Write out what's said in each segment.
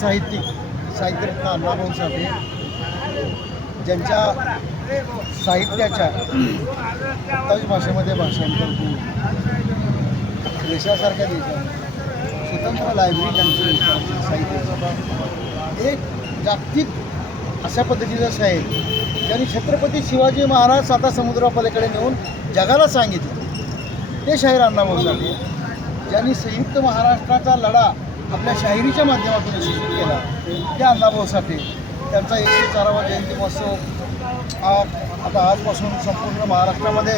साहित्यिक साहित्यरत्न अण्णाभाऊ साठे ज्यांच्या साहित्याच्या सत्तावीस भाषेमध्ये भाषांतर होऊन देशासारख्या देशात. स्वतंत्र लायब्ररी त्यांचं साहित्य एक जागतिक अशा पद्धतीचं साहेब ज्यांनी छत्रपती शिवाजी महाराज साता समुद्रापलीकडे नेऊन जगाला सांगितलं. ते शाहीर अण्णाभाऊ साठे ज्यांनी संयुक्त महाराष्ट्राचा लढा आपल्या शाहिरीच्या माध्यमातून यशस्वी केला. त्या अण्णाभाऊ साठे त्यांचा एकशे चारावा जयंती महोत्सव हा आता आजपासून संपूर्ण महाराष्ट्रामध्ये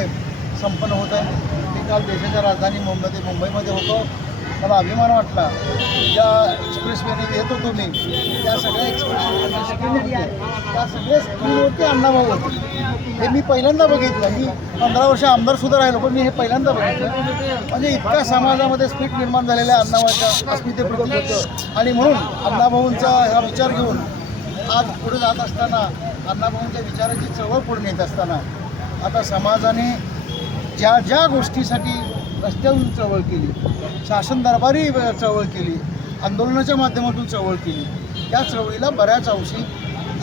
संपन्न होत आहे. मी काल देशाच्या राजधानी मुंबई मुंबईमध्ये होतो. मला अभिमान वाटला. ज्या एक्सप्रेसवेने येत होतो मी त्या सगळ्या एक्सप्रेसवे स्क्रीन त्या सगळ्या स्क्रीनवरती अण्णाभाऊ होते. हे मी पहिल्यांदा बघितलं. मी पंधरा वर्ष आमदारसुद्धा राहिलो पण मी हे पहिल्यांदा बघितलं. म्हणजे इतका समाजामध्ये स्पीट निर्माण झालेल्या अण्णाभाच्या अस्मितेप्रती होतं आणि म्हणून अण्णाभाऊंचा हा विचार घेऊन आज पुढे जात असताना अण्णाभाऊंच्या विचाराची चळवळ पुढे नेत असताना आता समाजाने ज्या ज्या गोष्टीसाठी रस्त्यावरून चळवळ केली. शासन दरबारी चळवळ केली. आंदोलनाच्या माध्यमातून चळवळ केली. त्या चळवळीला बऱ्याच अंशी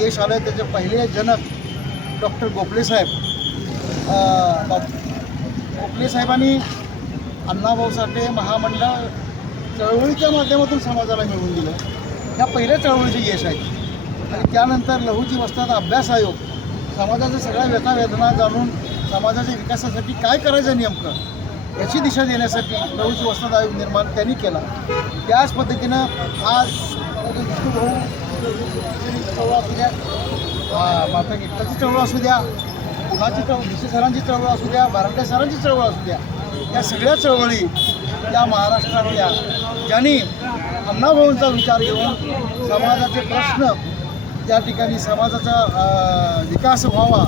यश आलं त्याचे पहिले जनक डॉक्टर गोखले साहेब अं, गोखले साहेबांनी अण्णाभाऊ साठे महामंडळ चळवळीच्या माध्यमातून समाजाला मिळवून दिलं. ह्या पहिल्या चळवळीचे यश आहे. आणि त्यानंतर लघुजी वस्ताचा अभ्यास आयोग समाजाच्या सगळ्या व्यथा वेदना जाणून समाजाच्या विकासासाठी काय करायचं नेमकं? याची दिशा देण्यासाठी नवजी वसंत आयोग निर्माण त्यांनी केला. त्याच पद्धतीनं आज विष्णू चळवळ असू द्या माता चळवळ असू द्या पुनाची चळवळ भिसे सरांची चळवळ असू द्या बाराटे सरांची चळवळ असू द्या या सगळ्या चळवळी या महाराष्ट्रातल्या ज्यांनी अण्णाभाऊंचा विचार घेऊन समाजाचे प्रश्न त्या ठिकाणी समाजाचा विकास व्हावा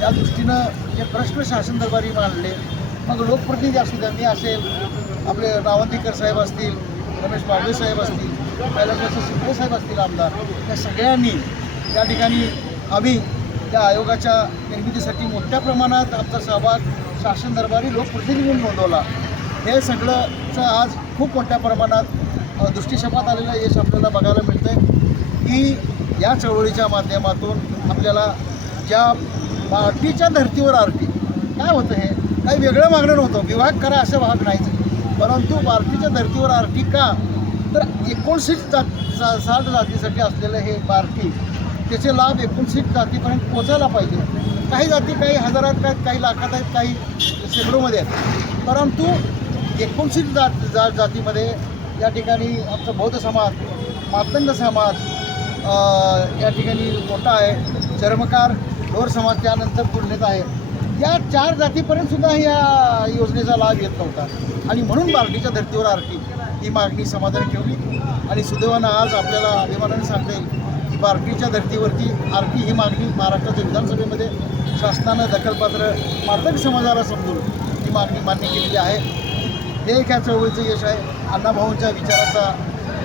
या दृष्टीनं जे प्रश्न शासन दरबारी मांडले मग लोकप्रतिनिधी असू द्या मी असेल आपले रावंतीकर साहेब असतील रमेश बाबळे साहेब असतील कैलासवासी शिंदे साहेब असतील आमदार या सगळ्यांनी त्या ठिकाणी आम्ही त्या आयोगाच्या निर्मितीसाठी मोठ्या प्रमाणात आमचा सहभाग शासन दरबारी लोकप्रतिनिधी म्हणून नोंदवला. हे सगळंचं आज खूप मोठ्या प्रमाणात दृष्टिक्षेपात आलेलं यश आपल्याला बघायला मिळतं आहे की या चळवळीच्या माध्यमातून आपल्याला ज्या पार्टीच्या धर्तीवर आरटी काय होतं हे? काही वेगळं मागणं नव्हतं. विभाग करा असं भाग नाहीच परंतु पार्टीच्या धर्तीवर आरटी का? तर एकोणसीठ जात सा साठ जातीसाठी असलेलं हे पार्टी त्याचे लाभ एकोणसीठ जातीपर्यंत पोचायला पाहिजे. काही जाती काही हजारात आहेत काही लाखात आहेत काही शेकडोमध्ये आहेत. परंतु एकोणसीठ जात जा जातीमध्ये या ठिकाणी आमचा बौद्ध समाज मातंग समाज या ठिकाणी मोठा आहे. चर्मकार ढोर समाज त्यानंतर तुलनेत आहे या चार जातीपर्यंत सुद्धा या योजनेचा लाभ येत नव्हता. आणि म्हणून बार्टीच्या धर्तीवर आरटी ही मागणी समाधान ठेवली. आणि सुदैवानं आज आपल्याला अभिमानाने सांगता येईल की बार्टीच्या धर्तीवरती आरटी ही मागणी महाराष्ट्राच्या विधानसभेमध्ये शासनानं दखलपात्र मातंग समाजाला समजून ही मागणी मान्य केलेली आहे. हे एक ह्या चळवळीचं यश आहे. अण्णाभाऊंच्या विचाराचा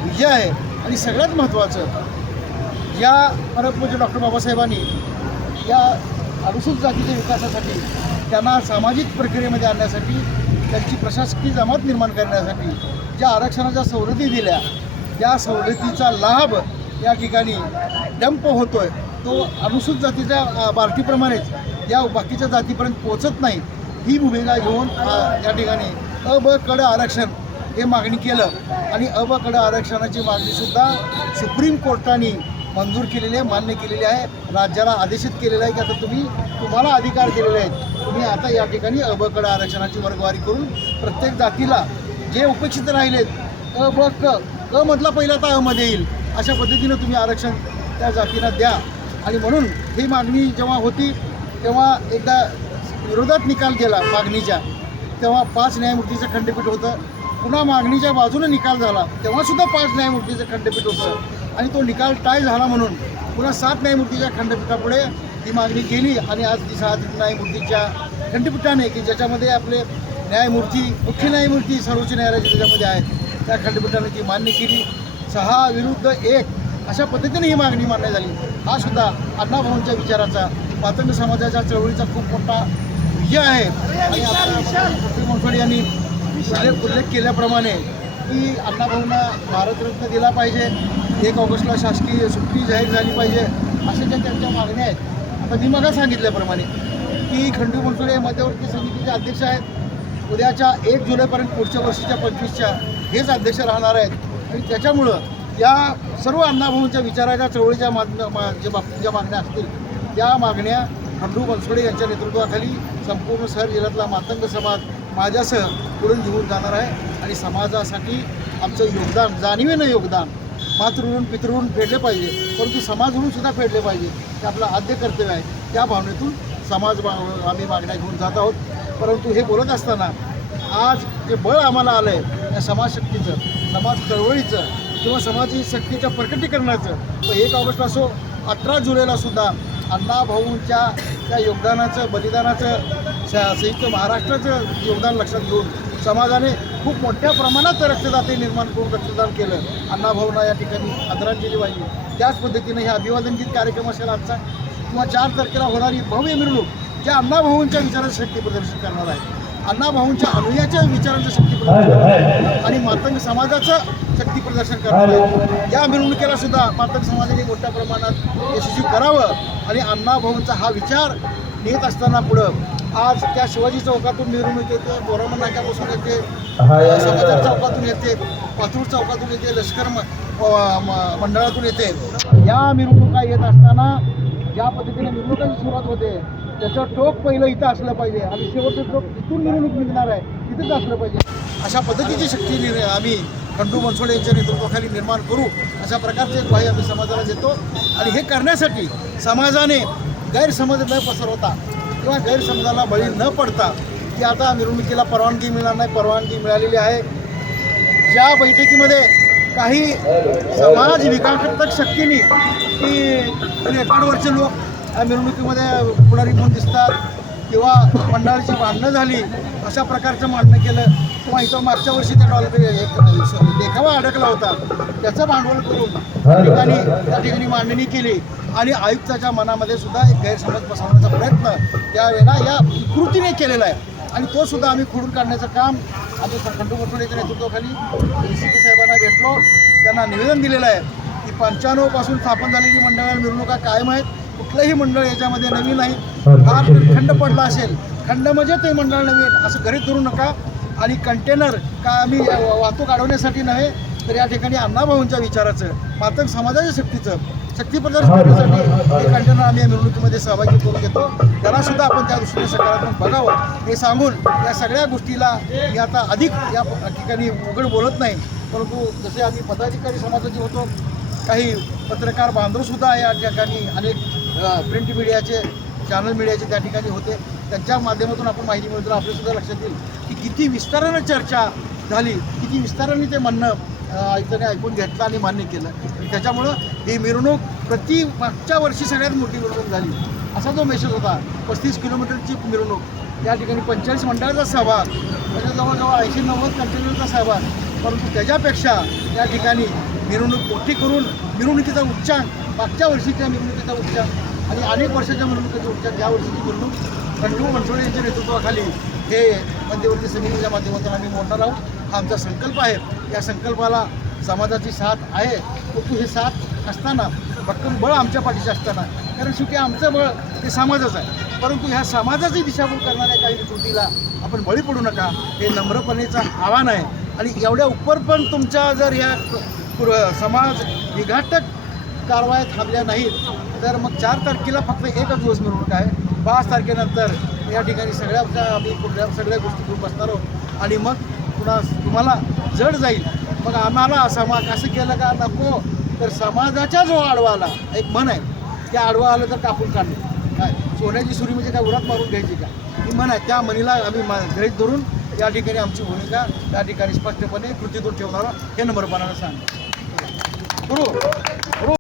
विजय आहे. आणि सगळ्यात महत्त्वाचं या परमपूज्य डॉक्टर बाबासाहेबांनी या अनुसूचित जातीच्या विकासासाठी त्यांना सामाजिक प्रक्रियेमध्ये आणण्यासाठी त्यांची प्रशासकीय जमात निर्माण करण्यासाठी ज्या आरक्षणाच्या सवलती दिल्या त्या सवलतीचा लाभ या ठिकाणी डंप होतोय. तो अनुसूचित जातीच्या अ, बार्टीप्रमाणेच या बाकीच्या जातीपर्यंत पोचत नाही. ही भूमिका घेऊन या ठिकाणी अ ब कड आरक्षण हे मागणी केलं. आणि अ ब कड आरक्षणाची मागणीसुद्धा सुप्रीम कोर्टाने मंजूर केलेली आहे मान्य केलेली आहे. राज्याला आदेशित केलेलं आहे की आता तुम्ही तुम्हाला अधिकार दिलेले आहेत. तुम्ही आता या ठिकाणी अ ब आरक्षणाची वर्गवारी करून प्रत्येक जातीला जे उपेक्षित राहिलेत अ ब क क मधला पहिला तर अमध्ये येईल अशा पद्धतीनं तुम्ही आरक्षण त्या जातीला द्या. आणि म्हणून ही मागणी जेव्हा होती तेव्हा एकदा विरोधात निकाल गेला मागणीच्या. तेव्हा पाच न्यायमूर्तीचं खंडपीठ होतं. पुन्हा मागणीच्या बाजूनं निकाल झाला. तेव्हासुद्धा पाच न्यायमूर्तीचं खंडपीठ होतं. आणि तो निकाल टाय झाला म्हणून पुन्हा सात न्यायमूर्तीच्या खंडपीठापुढे ही मागणी केली आणि आज ती सात न्यायमूर्तीच्या खंडपीठाने की ज्याच्यामध्ये आपले न्यायमूर्ती मुख्य न्यायमूर्ती सर्वोच्च न्यायालयाचे त्याच्यामध्ये आहेत त्या खंडपीठाने ती मान्य केली. सहा विरुद्ध एक अशा पद्धतीने ही मागणी मान्य झाली. हा सुद्धा अण्णाभाऊंच्या विचाराचा पातंग समाजाच्या चळवळीचा खूप मोठा विजय आहे. आणि आता प्रतीक यांनी उल्लेख केल्याप्रमाणे की अण्णाभाऊंना भारतरत्न दिला पाहिजे. एक ऑगस्टला शासकीय सुट्टी जाहीर झाली पाहिजे अशा ज्या त्यांच्या मागण्या आहेत. आता मी मगा सांगितल्याप्रमाणे की खंडू बनसोडे हे मध्यवर्ती समितीचे अध्यक्ष आहेत. उद्याच्या एक जुलैपर्यंत पुढच्या वर्षीच्या पंचवीसच्या हेच अध्यक्ष राहणार आहेत. आणि त्याच्यामुळं या सर्व अण्णाभाऊंच्या विचाराच्या चळवळीच्या मागण्या मा- ज्या बाबतीत ज्या मागण्या असतील त्या मागण्या खंडू बनसोडे यांच्या नेतृत्वाखाली संपूर्ण शहर जिल्ह्यातला मातंग समाज माझ्यासह पुढून घेऊन जाणार आहे. आणि समाजासाठी आमचं योगदान जाणीवेनं योगदान मातृऋण पितृऋण फेडले पाहिजे. परंतु समाज म्हणून सुद्धा फेडले पाहिजे. ते आपलं आद्य कर्तव्य आहे. त्या भावनेतून समाज आम्ही मागण्या घेऊन जात आहोत. परंतु हे बोलत असताना आज जे बळ आम्हाला आलं आहे या समाजशक्तीचं समाज चळवळीचं किंवा समाजी शक्तीच्या प्रकटीकरणाचं तर एक ऑगस्ट असो अठरा जुलैला सुद्धा अण्णा भाऊंच्या त्या योगदानाचं बलिदानाचं संयुक्त महाराष्ट्राचं योगदान लक्षात घेऊन समाजाने खूप मोठ्या प्रमाणात रक्तदाते निर्माण करून रक्तदान केलं. अण्णाभाऊंना या ठिकाणी आदरांजली वाहिली. त्याच पद्धतीने हे अभिवादन गीत कार्यक्रम असेल आजचा किंवा चार तारखेला होणारी भव्य मिरवणूक ज्या अण्णाभाऊंच्या विचाराचं शक्ती प्रदर्शन करणार आहे. अण्णाभाऊंच्या अनुयाच्या विचारांचं शक्ती प्रदर्शन करणार आहे. आणि मातंग समाजाचं शक्ती प्रदर्शन करणार आहे. या मिरवणुकीला सुद्धा मातंग समाजाने मोठ्या प्रमाणात यशस्वी करावं आणि अण्णाभाऊंचा हा विचार नेत असताना पुढं आज त्या शिवाजी चौकातून मिरवणूक येते बोरामा नाक्यापासून येते समाचार चौकातून येते पाथरूड चौकातून येते लष्कर मंडळातून येते. या मिरवणुका येत असताना ज्या पद्धतीने मिरवणुकांची सुरुवात होते त्याचं टोक पहिलं इथं असलं पाहिजे आणि शेवटचं टोक जिथून मिरवणूक निघणार आहे तिथंच असलं पाहिजे. अशा पद्धतीची शक्ती निर् आम्ही खंडू मनसोडे यांच्या नेतृत्वाखाली निर्माण करू अशा प्रकारचे ग्वाही आम्ही समाजाला देतो. आणि हे करण्यासाठी समाजाने गैरसमज न पसरवता किंवा गैरसमजाला बळी न पडता की आता मिरवणुकीला परवानगी मिळणार नाही परवानगी मिळालेली आहे. ज्या बैठकीमध्ये काही समाज विकासात्मक शक्तीने की रेकॉर्डवरचे लोक या मिरवणुकीमध्ये पुढारी म्हणून दिसतात किंवा मंडळाची मांडणं झाली अशा प्रकारचं मांडणं केलं किंवा इथं मागच्या वर्षी त्या डॉलर एक देखावा अडकला होता. त्याचं भांडवल करून त्या ठिकाणी त्या ठिकाणी मांडणी केली. आणि आयुक्ताच्या मनामध्ये सुद्धा एक गैरसमज पसरवण्याचा प्रयत्न त्यावेळेला या कृतीने केलेला आहे. आणि तो सुद्धा आम्ही खोडून काढण्याचं काम आम्ही खंडू मोठवण्याच्या नेतृत्वाखाली डी सी पी साहेबांना भेटलो. त्यांना निवेदन दिलेलं आहे की पंच्याण्णवपासून स्थापन झालेली मंडळां मिरवणुका कायम आहेत. कुठलंही मंडळ याच्यामध्ये नवीन नाही. फार खंड पडला असेल. खंड म्हणजे ते मंडळ नवीन. असं गरीब धरू नका. आणि कंटेनर का आम्ही वाहतूक अडवण्यासाठी नव्हे तर या ठिकाणी अण्णाभाऊंच्या विचाराचं मातंग समाजाच्या शक्तीचं शक्ती प्रदर्शन करण्यासाठी हे कंटेनर आम्ही या मिरवणुकीमध्ये सहभागी करून घेतो. त्याला सुद्धा आपण त्या दृष्टीने सकारात्मक बघावं. हे सांगून या सगळ्या गोष्टीला मी आता अधिक या ठिकाणी उघड बोलत नाही. परंतु जसे आम्ही पदाधिकारी समाजाचे होतो काही पत्रकार बांधवसुद्धा या ठिकाणी अनेक प्रिंट मीडियाचे चॅनल मीडियाचे त्या ठिकाणी होते. त्यांच्या माध्यमातून आपण माहिती मिळतो. आपल्यासुद्धा लक्षात येईल की किती विस्तारानं चर्चा झाली. किती विस्ताराने ते म्हणणं अ, ऐकून घेतलं आणि मान्य केलं. आणि त्याच्यामुळं ही मिरवणूक प्रति मागच्या वर्षी सगळ्यात मोठी मिरवणूक झाली. असा जो मेसेज होता पस्तीस किलोमीटरची मिरवणूक. या ठिकाणी पंचेचाळीस मंडळाचा सहभाग म्हणजे जवळजवळ ऐंशी नव्वद कंटेनरचा सहभाग परंतु त्याच्यापेक्षा या ठिकाणी मिरवणूक मोठी करून मिरवणुकीचा उच्चांक मागच्या वर्षीच्या मिरवणुकीचा उच्चांक आणि अनेक वर्षाच्या निवडणुकीच्या उच्चांक या वर्षीची मिरवणूक खंडू मनसोडे यांच्या नेतृत्वाखाली हे मध्यवर्ती समितीच्या माध्यमातून आम्ही मोडणार आहोत. हा आमचा संकल्प आहे. या संकल्पाला समाजाची साथ आहे. परंतु हे साथ असताना भक्कम बळ आमच्या पाठीशी असताना कारण शेवटी आमचं बळ हे समाजच आहे. परंतु ह्या समाजाची दिशाभूल करणाऱ्या काही कृतीला आपण बळी पडू नका. हे नम्रपणेचं आव्हान आहे. आणि एवढ्या उपर पण तुमच्या जर या पुर- समाज विघाटक कारवाया थांबल्या नाहीत. तर मग चार तारखेला फक्त एकच दिवस मिरवणूक आहे. पाच तारखेनंतर या ठिकाणी सगळ्या आम्ही कुठल्या सगळ्या गोष्टी घेऊन बसणार आहोत. आणि मग पुन्हा तुम्हाला जड जाईल. मग आम्हाला समाज असं केलं का नको? तर समाजाच्या जो आडवा आला एक मन आहे त्या आडवा आलं तर कापून काढणे काय? सोन्याची सुरी म्हणजे काय? उरात मारून घ्यायची का? ही मन आहे. त्या मनीला आम्ही मा- धरून या ठिकाणी आमची भूमिका त्या ठिकाणी स्पष्टपणे कृतीतून ठेवणारा हे नंबर नंबरपणानं सांग. गुरु